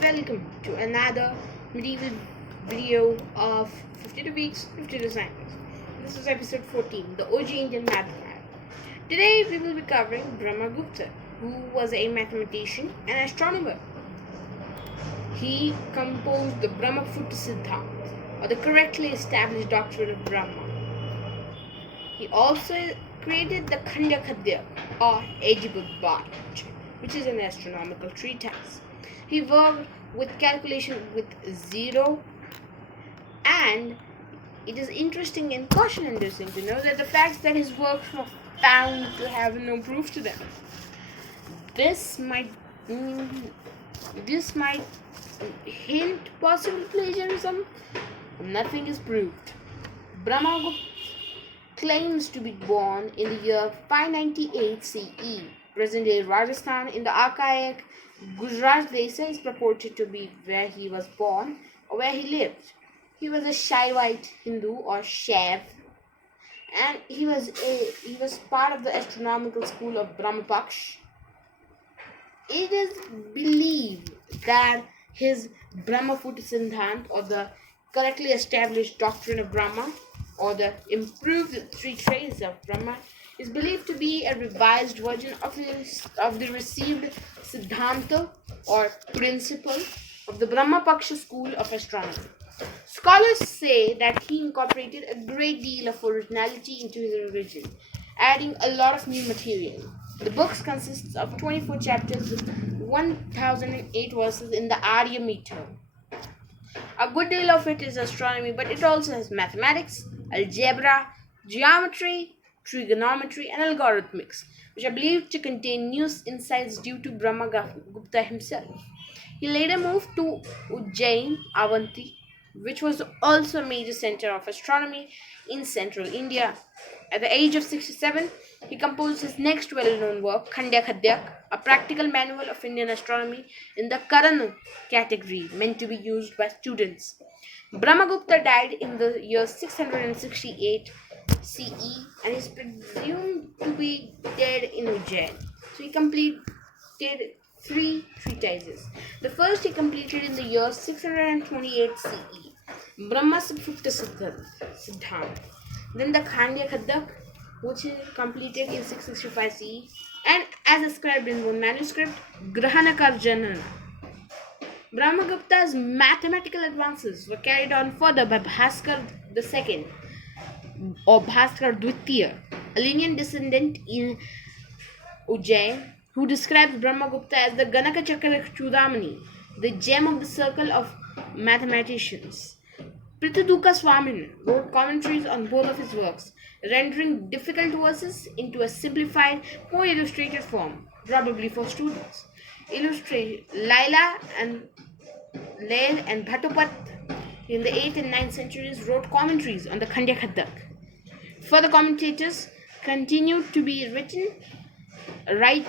welcome to another medieval video of 52 weeks, 52 science. This is episode 14, the OG Indian math guy. Today we will be covering Brahmagupta, who was a mathematician and astronomer. He composed the Brahmagupta Siddhant, or the correctly established doctrine of Brahma. He also created the Khanda Khadya, or edible bite, which is an astronomical treatise. He worked with calculation with zero, and it is interesting and caution-inducing to know that the facts that his works were found to have no proof to them. This might hint possible plagiarism. Nothing is proved. Brahmagupta claims to be born in the year 598 CE. Present-day Rajasthan in the archaic Gujarat Desa is purported to be where he was born or where he lived. He was a Shaivite Hindu or Shaiv, and he was part of the astronomical school of Brahmapaksh. It is believed that his Brahmagupta Siddhant, or the correctly established doctrine of Brahma, or the improved treatise of Brahma, is believed to be a revised version of the received Siddhanta, or principle, of the Brahmapaksha school of astronomy. Scholars say that he incorporated a great deal of originality into his origin, adding a lot of new material. The book consists of 24 chapters with 1008 verses in the Arya meter. A good deal of it is astronomy, but it also has mathematics, algebra, geometry, trigonometry, and algorithmics, which are believed to contain new insights due to Brahmagupta himself. He later moved to Ujjain, Avanti, which was also a major center of astronomy in central India. At the age of 67, he composed his next well-known work, Khanda Khadyak, a practical manual of Indian astronomy in the Karan category, meant to be used by students. Brahmagupta died in the year 668 CE and is presumed to be dead in Ujjain. So he completed three treatises. The first he completed in the year 628 CE, Brahmagupta Siddhant. Then the Khanda Khadyak, which he completed in 665 CE, and as described in one manuscript, Grahanakarjanana. Brahmagupta's mathematical advances were carried on further by Bhaskar II, or Bhaskar Dvitiya, a lineal descendant in Ujjain, who describes Brahmagupta as the Ganaka Chakra Chudamani, the gem of the circle of mathematicians. Prithaduka Swamin wrote commentaries on both of his works, rendering difficult verses into a simplified, more illustrated form, probably for students. Laila and Bhattopat in the 8th and 9th centuries wrote commentaries on the Khanda Khadyak. Further commentators continued to be written right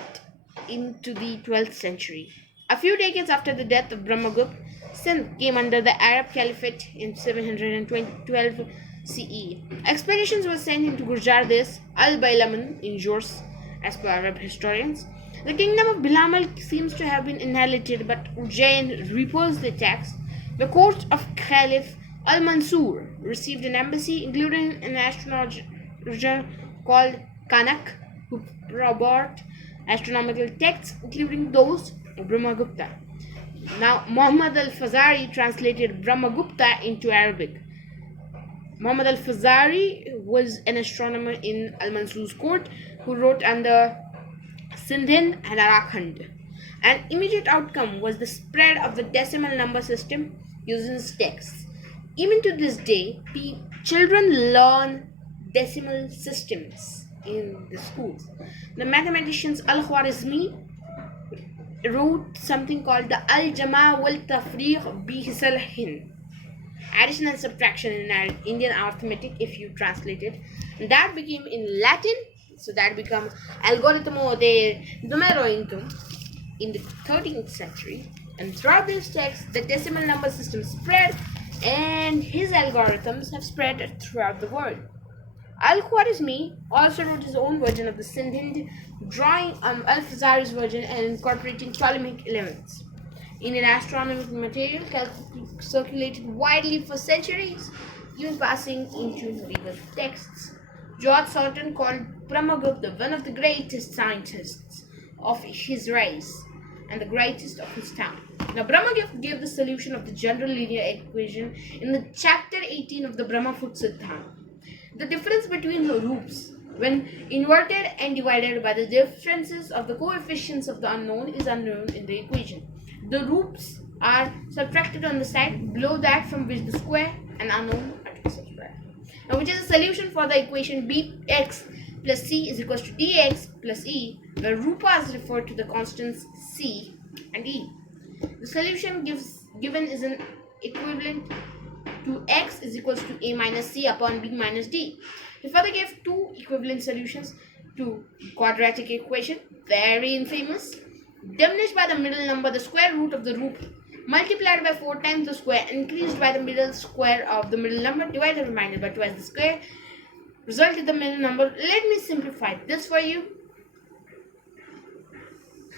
into the 12th century. A few decades after the death of Brahmagupta, Sindh came under the Arab Caliphate in 712 CE. Expeditions were sent into Gujarat, Al-Bailaman in Jors, as per Arab historians. The kingdom of Bilamal seems to have been inherited, but Ujjain repulsed the attacks. The court of Caliph Al-Mansur received an embassy, including an astrologer called Kanak, who brought astronomical texts, including those of Brahmagupta. Now, Muhammad al-Fazari translated Brahmagupta into Arabic. Muhammad al-Fazari was an astronomer in Al-Mansur's court who wrote under Sindhin and Arakhand. An immediate outcome was the spread of the decimal number system using his texts. Even to this day, children learn decimal systems in the schools. The mathematicians Al-Khwarizmi wrote something called the Al-Jama' wal-Tafriq bi-Hisal Hind, addition and subtraction in Indian arithmetic, if you translate it. And that became in Latin, so that becomes Algoritmo de Numerointum in the 13th century. And throughout this text, the decimal number system spread, and his algorithms have spread throughout the world. Al-Khwarizmi also wrote his own version of the Sindhi, drawing on Al-Fazari's version and incorporating Ptolemaic elements. Indian astronomical material circulated widely for centuries, even passing into medieval texts. George Soughton called Brahmagupta one of the greatest scientists of his race and the greatest of his time. Now, Brahmagupta gave the solution of the general linear equation in the chapter 18 of the Brahmagupta Siddhanta. The difference between the roots when inverted and divided by the differences of the coefficients of the unknown is unknown in the equation. The roots are subtracted on the side below that from which the square and unknown are to be subtracted. Now, which is a solution for the equation bx plus c is equals to dx plus e, where rupas refer to the constants c and e. The solution given is an equivalent to x is equals to a minus c upon b minus d. He further gave two equivalent solutions to quadratic equation, very infamous. Diminished by the middle number, the square root of the root multiplied by 4 times the square, increased by the middle square of the middle number, divided the remainder by twice the square, result in the middle number. Let me simplify this for you.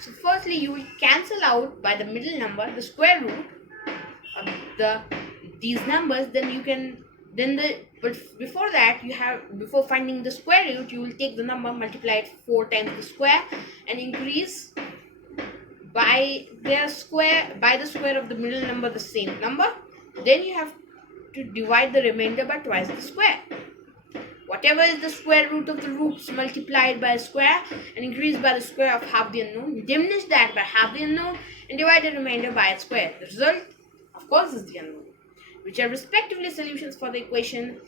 So firstly, you will cancel out by the middle number the square root of these numbers. But before that, before finding the square root, you will take the number, multiply it 4 times the square, and increase by the square of the middle number the same number. Then you have to divide the remainder by twice the square. Whatever is the square root of the roots multiplied by a square and increased by the square of half the unknown, diminish that by half the unknown and divide the remainder by its square. The result, of course, is the unknown, which are respectively solutions for the equation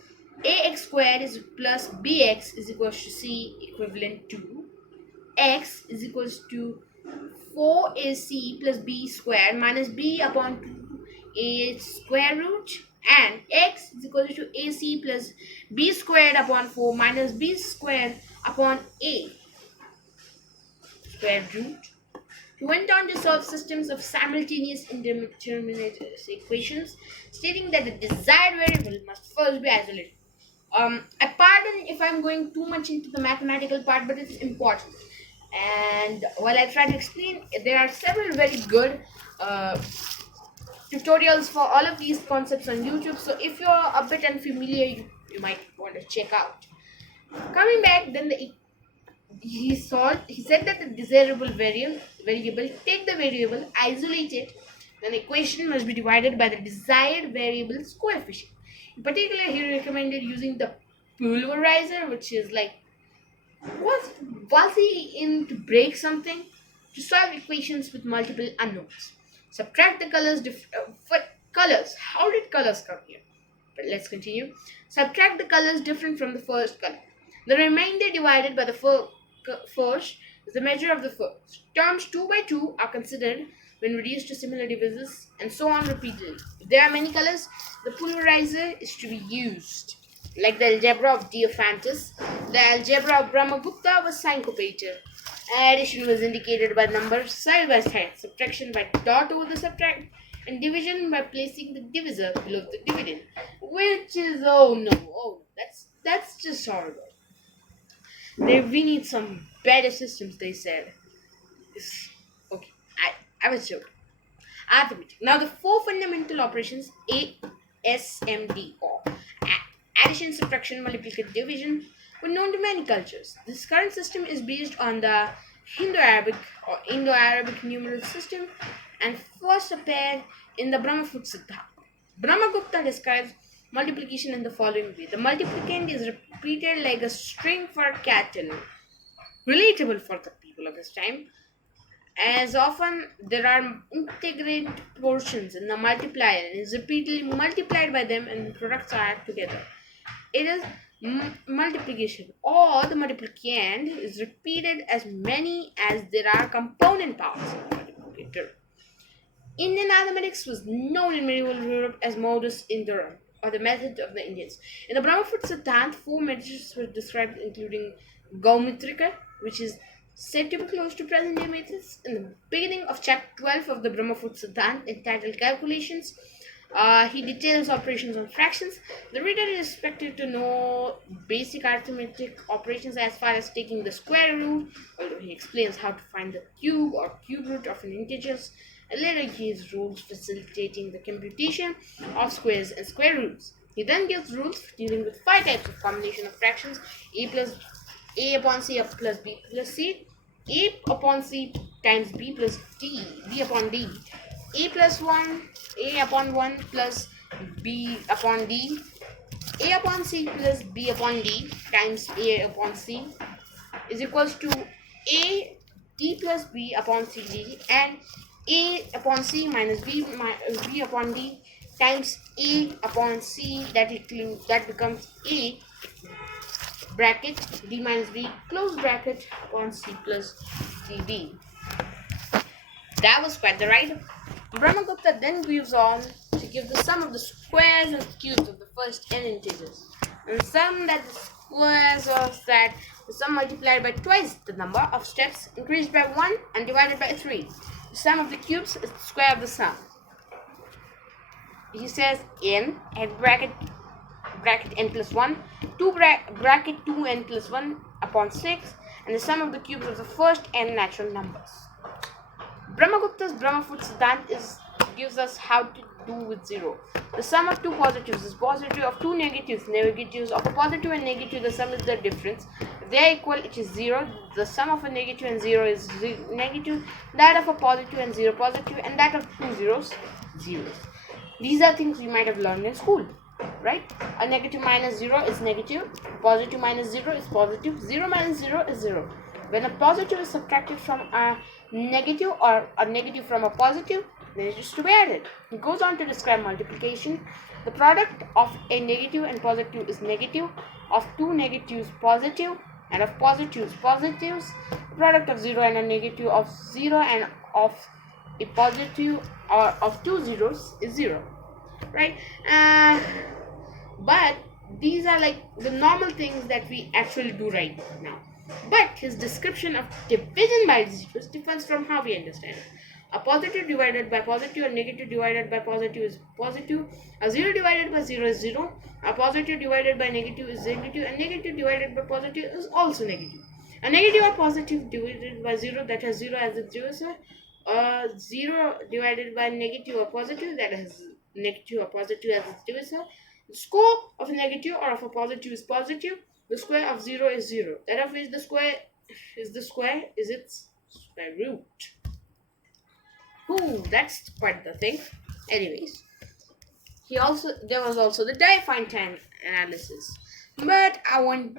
ax squared is plus bx is equals to c, equivalent to x is equals to 4ac plus b squared minus b upon 2a square root, and x is equal to ac plus b squared upon 4 minus b squared upon a square root. He went on to solve systems of simultaneous indeterminate equations, stating that the desired variable must first be isolated. I pardon if I'm going too much into the mathematical part, but it's important. And while I try to explain, there are several very good tutorials for all of these concepts on YouTube. So if you're a bit unfamiliar, you might want to check out. Coming back, then he said that the desirable variable, take the variable, isolate it, then the equation must be divided by the desired variable's coefficient. In particular, he recommended using the pulverizer, which is like, was he in to break something? To solve equations with multiple unknowns. Subtract the colors. Colors. How did colors come here? But let's continue. Subtract the colors different from the first color. The remainder divided by the first is the measure of the first. Terms 2 by 2 are considered when reduced to similar divisors, and so on repeatedly. If there are many colors, the pulverizer is to be used. Like the algebra of Diophantus, the algebra of Brahmagupta was syncopated. Addition was indicated by numbers side by side, subtraction by dot over the subtract, and division by placing the divisor below the dividend. Which is, that's just horrible. We need some better systems, they said. Okay, I was joking. Arithmetic. Now the four fundamental operations A, S, M, D, or addition, subtraction, multiplication, division were known to many cultures. This current system is based on the Indo-Arabic numeral system and first appeared in the Brahmagupta Siddhanta. Brahmagupta describes multiplication in the following way. The multiplicand is repeated like a string for cattle. Relatable for the people of this time. As often there are integrate portions in the multiplier and is repeatedly multiplied by them and the products are added together. It is multiplication, or the multiplicand is repeated as many as there are component parts of the multiplicator. Indian mathematics was known in medieval Europe as modus indirum, or the method of the Indians. In the Brahmagupta Siddhanta, 4 methods were described, including Gaumitrika, which is said to be close to present-day methods. In the beginning of chapter 12 of the Brahmagupta Siddhanta, entitled Calculations, he details operations on fractions. The reader is expected to know basic arithmetic operations as far as taking the square root, although he explains how to find the cube or cube root of an integer and later he gives rules facilitating the computation of squares and square roots. He then gives rules for dealing with 5 types of combination of fractions: a upon c plus b plus c, a upon c times b plus b upon d, a plus 1, a upon 1 plus b upon d, a upon c plus b upon d times a upon c is equals to a d plus b upon c d, and a upon c minus b upon d times a upon c, that becomes a bracket d minus b close bracket upon c plus cd. That was quite the ride. Brahmagupta then moves on to give the sum of the squares and cubes of the first n integers, and sum that the squares of that the sum multiplied by twice the number of steps, increased by 1 and divided by 3. The sum of the cubes is the square of the sum. He says n at bracket n plus 1, 2 bracket 2n plus 1 upon 6, and the sum of the cubes of the first n natural numbers. Brahmagupta's Brahmafut Siddhant gives us how to do with 0. The sum of two positives is positive, of two negatives, negatives of a positive and negative, the sum is the difference. If they are equal, it is 0. The sum of a negative and 0 is negative, that of a positive and 0 positive, and that of two zeros, zeros. These are things you might have learned in school, right? A negative minus 0 is negative, positive minus 0 is positive, 0 minus 0 is 0. When a positive is subtracted from a negative or a negative from a positive, then it is to be added. It goes on to describe multiplication. The product of a negative and positive is negative, of two negatives positive, and of positives positives. The product of 0 and a negative, of 0 and of a positive, or of two zeros is 0, right? But these are like the normal things that we actually do right now. But his description of division by zeros differs from how we understand it. A positive divided by positive, a negative divided by positive is positive, a 0 divided by 0 is 0, a positive divided by negative is negative, and negative divided by positive is also negative. A negative or positive divided by 0 that has 0 as its divisor, a 0 divided by negative or positive that has negative or positive as its divisor. The square of a negative or of a positive is positive. The square of 0 is 0. That of which the square is its square root. Ooh, that's quite the thing. Anyways, there was also the Diophantine analysis, but I won't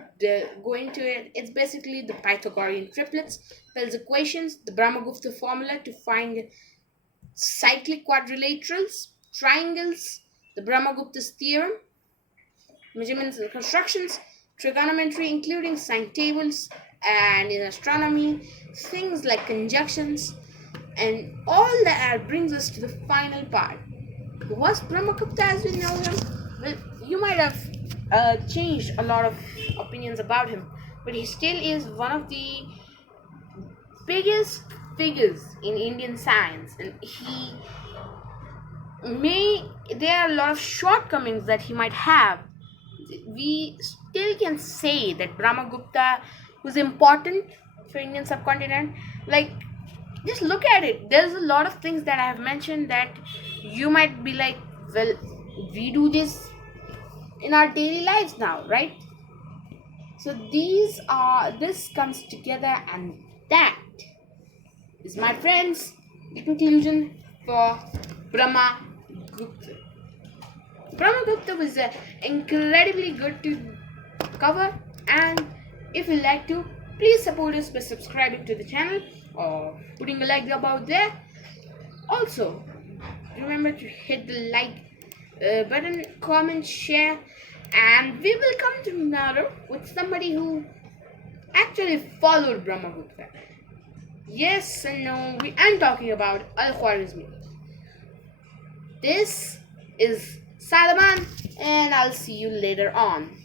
go into it. It's basically the Pythagorean triplets, Pell's equations, the Brahmagupta formula to find cyclic quadrilaterals, triangles, the Brahmagupta's theorem, measurements and constructions, trigonometry including sine tables, and in astronomy things like conjunctions, and all that brings us to the final part. Who was Brahmagupta as we know him? Well, you might have changed a lot of opinions about him, but he still is one of the biggest figures in Indian science, and there are a lot of shortcomings that he might have. We still can say that Brahmagupta was important for Indian subcontinent. Like, just look at it. There's a lot of things that I have mentioned that you might be like, well, we do this in our daily lives now, right? So this comes together, and that is, my friends, the conclusion for Brahmagupta. Brahmagupta was incredibly good to cover, and if you like to, please support us by subscribing to the channel or putting a like about there. Also, remember to hit the like button, comment, share, and we will come tomorrow with somebody who actually followed Brahmagupta. Yes and no, I'm talking about Al-Khwarizmi. This is Salaman, and I'll see you later on.